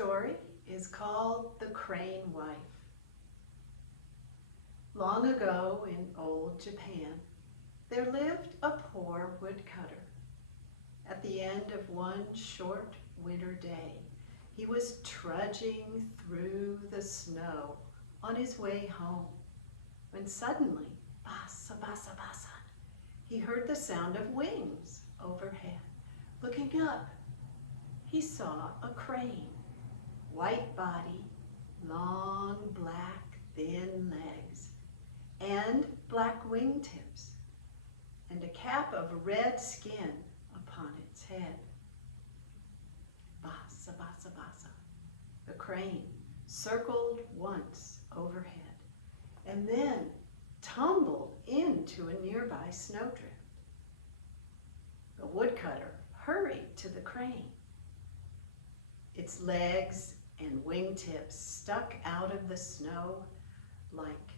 story is called The Crane Wife. Long ago in old Japan, there lived a poor woodcutter. At the end of one short winter day, he was trudging through the snow on his way home, when suddenly, basa, basa, basa, he heard the sound of wings overhead. Looking up, he saw a crane, white body, long black thin legs, and black wingtips, and a cap of red skin upon its head. Basa, basa, basa. The crane circled once overhead and then tumbled into a nearby snowdrift. The woodcutter hurried to the crane. Its legs and wingtips stuck out of the snow like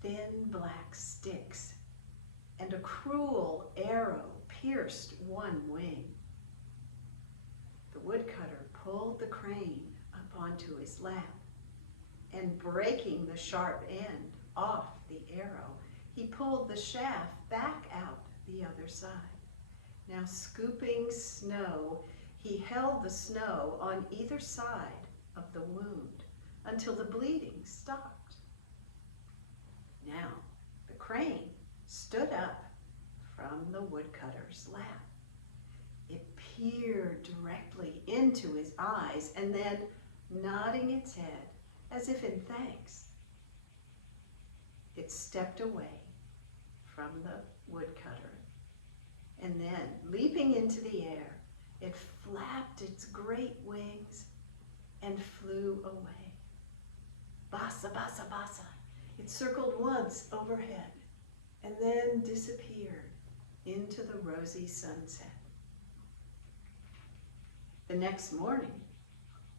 thin black sticks, and a cruel arrow pierced one wing. The woodcutter pulled the crane up onto his lap, and breaking the sharp end off the arrow, he pulled the shaft back out the other side. Now scooping snow, he held the snow on either side of the wound until the bleeding stopped. Now the crane stood up from the woodcutter's lap. It peered directly into his eyes and then, nodding its head as if in thanks, it stepped away from the woodcutter, and then, leaping into the air, it flapped its great wings and flew away. Basa, basa, basa. It circled once overhead and then disappeared into the rosy sunset. The next morning,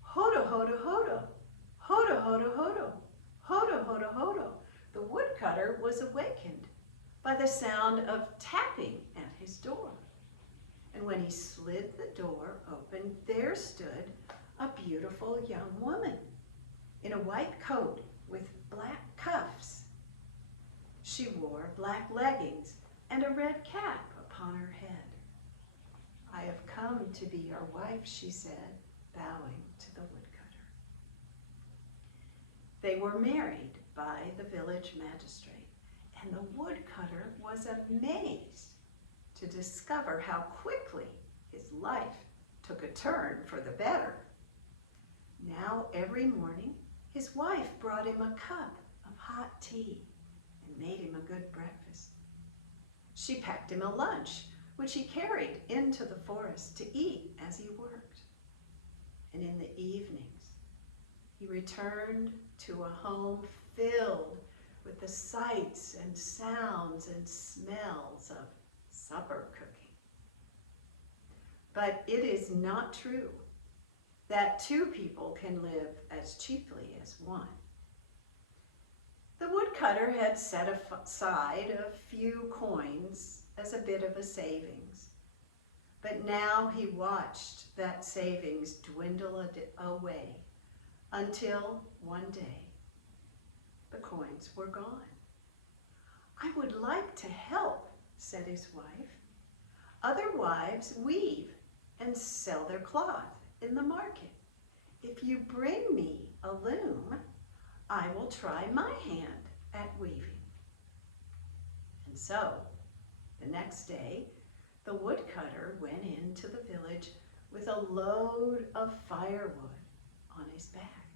hodo, hodo, hodo, hodo, hodo, hodo, hodo, hodo, hodo, the woodcutter was awakened by the sound of tapping at his door. And when he slid the door open, there stood a beautiful young woman in a white coat with black cuffs. She wore black leggings and a red cap upon her head. "I have come to be your wife," she said, bowing to the woodcutter. They were married by the village magistrate, and the woodcutter was amazed to discover how quickly his life took a turn for the better. Now every morning, his wife brought him a cup of hot tea and made him a good breakfast. She packed him a lunch, which he carried into the forest to eat as he worked. And in the evenings, he returned to a home filled with the sights and sounds and smells of supper cooking. But it is not true that two people can live as cheaply as one. The woodcutter had set aside a few coins as a bit of a savings, but now he watched that savings dwindle away until one day the coins were gone. "I would like to help," said his wife. "Other wives weave and sell their cloth in the market. If you bring me a loom, I will try my hand at weaving." And so, the next day, the woodcutter went into the village with a load of firewood on his back.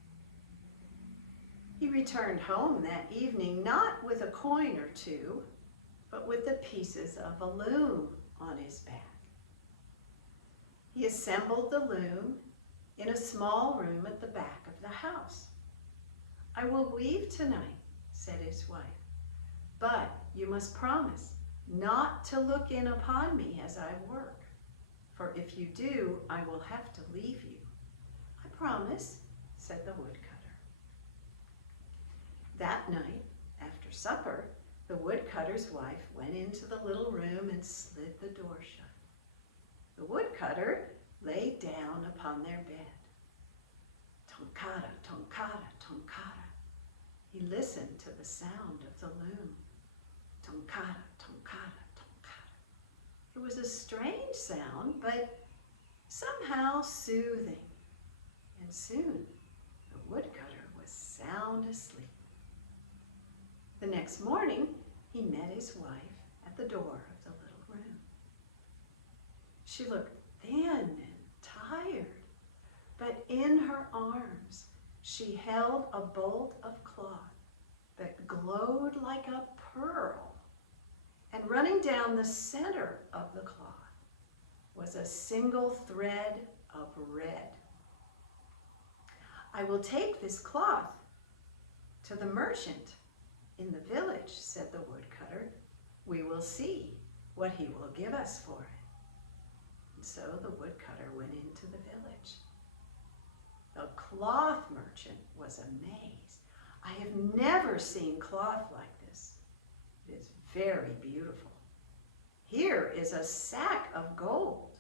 He returned home that evening not with a coin or two, but with the pieces of a loom on his back. He assembled the loom in a small room at the back of the house. "I will weave tonight," said his wife, "but you must promise not to look in upon me as I work, for if you do, I will have to leave you." "I promise," said the woodcutter. That night, after supper, the woodcutter's wife went into the little room and slid the door shut. The woodcutter lay down upon their bed. Tonkata, tonkata, tonkata. He listened to the sound of the loom. Tonkata, tonkata, tonkata. It was a strange sound, but somehow soothing. And soon, the woodcutter was sound asleep. The next morning, he met his wife at the door of the little room. She looked thin and tired, but in her arms, she held a bolt of cloth that glowed like a pearl. And running down the center of the cloth was a single thread of red. I will take this cloth to the merchant in the village, said the woodcutter. We will see what he will give us for it. And so the woodcutter went into the village. The cloth merchant was amazed. I have never seen cloth like this. It is very beautiful. Here is a sack of gold,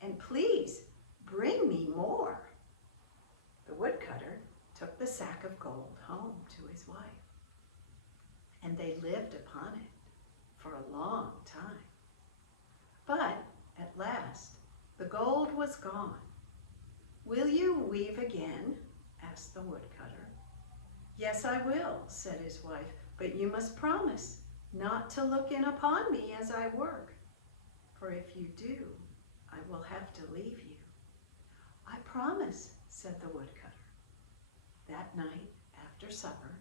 and please bring me more. The woodcutter took the sack of gold home to his wife, and they lived upon it for a long time. But at last, the gold was gone. Will you weave again? Asked the woodcutter. Yes, I will, said his wife, but you must promise not to look in upon me as I work, for if you do, I will have to leave you. I promise, said the woodcutter. That night, after supper,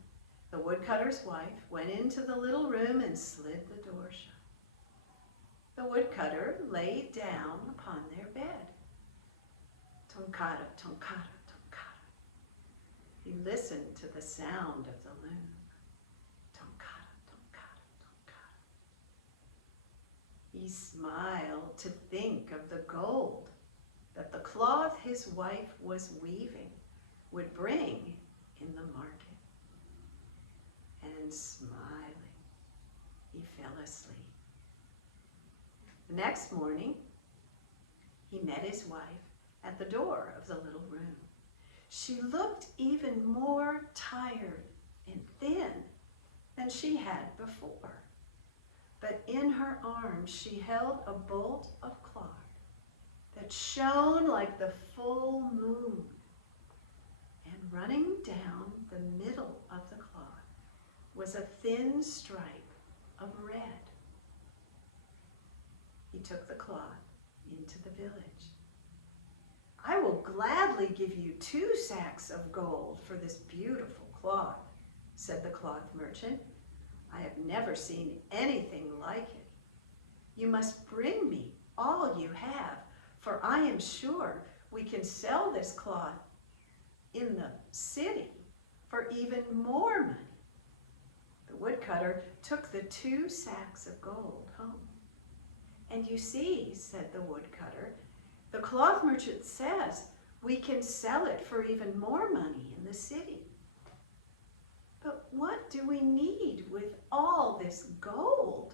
the woodcutter's wife went into the little room and slid the door shut. The woodcutter lay down upon their bed. Tonkata, tonkata, tonkata. He listened to the sound of the loom. Tonkata, tonkata, tonkata. He smiled to think of the gold that the cloth his wife was weaving would bring in the market. And smiling, he fell asleep. The next morning, he met his wife at the door of the little room. She looked even more tired and thin than she had before. But in her arms, she held a bolt of cloth that shone like the full moon. And running down the middle of the cloth was a thin stripe of red. He took the cloth into the village. I will gladly give you 2 sacks of gold for this beautiful cloth, said the cloth merchant. I have never seen anything like it. You must bring me all you have, for I am sure we can sell this cloth in the city for even more money. The woodcutter took the 2 sacks of gold home. And you see, said the woodcutter, the cloth merchant says we can sell it for even more money in the city. But what do we need with all this gold?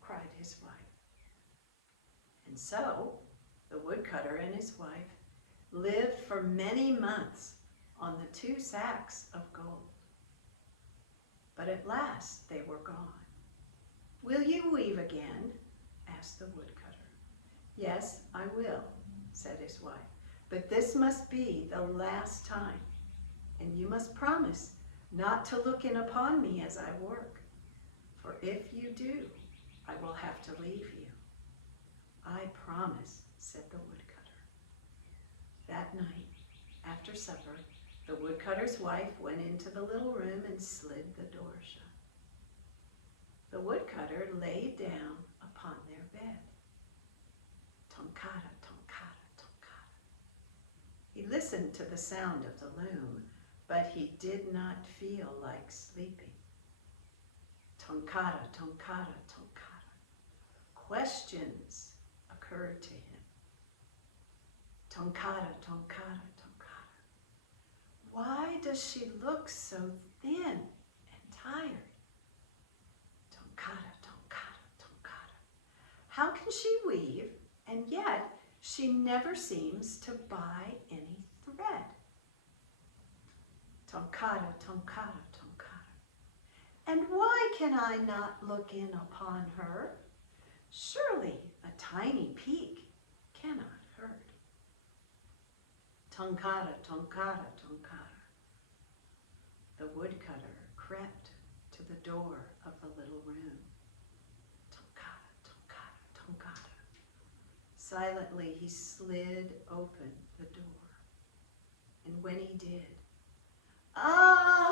Cried his wife. And so the woodcutter and his wife lived for many months on the 2 sacks of gold. But at last they were gone. Will you weave again? Asked the woodcutter. Yes, I will, said his wife, but this must be the last time, and you must promise not to look in upon me as I work, for if you do, I will have to leave you. I promise, said the woodcutter. That night, after supper, the woodcutter's wife went into the little room and slid the door shut. The woodcutter lay down upon their bed. Tonkata, tonkata, tonkata. He listened to the sound of the loom, but he did not feel like sleeping. Tonkata, tonkata, tonkata. Questions occurred to him. Tonkata, tonkata, tonkata. Why does she look so thin and tired? Tonkata, tonkata, tonkata. How can she weave, and yet she never seems to buy any thread? Tonkata, tonkata, tonkata. And why can I not look in upon her? Surely a tiny peak cannot hurt. Tonkata, tonkata, tonkata. The woodcutter crept to the door of the little room. Tonkata, tonkata, tonkata. Silently he slid open the door. And when he did, ah!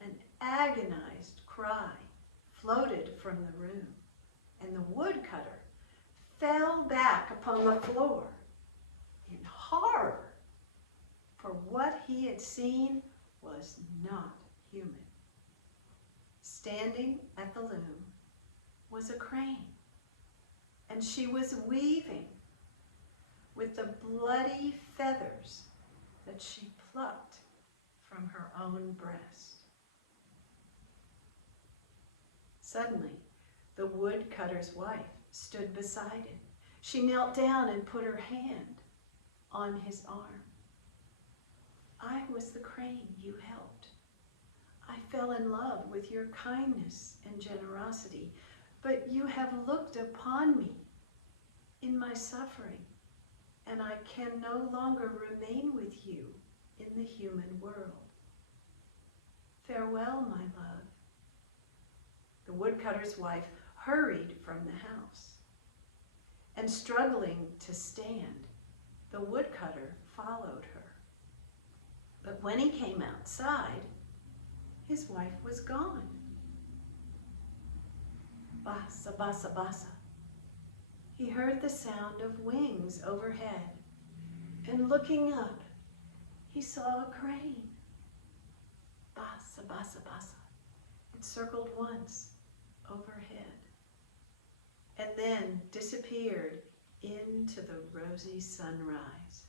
An agonized cry floated from the room, and the woodcutter fell back upon the floor in horror, for what he had seen was not human. Standing at the loom was a crane, and she was weaving with the bloody feathers that she plucked from her own breast. Suddenly, the woodcutter's wife stood beside him. She knelt down and put her hand on his arm. I was the crane you helped. I fell in love with your kindness and generosity, but you have looked upon me in my suffering, and I can no longer remain with you in the human world. Farewell, my love. The woodcutter's wife hurried from the house, and struggling to stand, the woodcutter followed her. But when he came outside, his wife was gone. Basa, basa, basa. He heard the sound of wings overhead, and looking up, he saw a crane. Basa, basa, basa. It circled once overhead, and then disappeared into the rosy sunrise.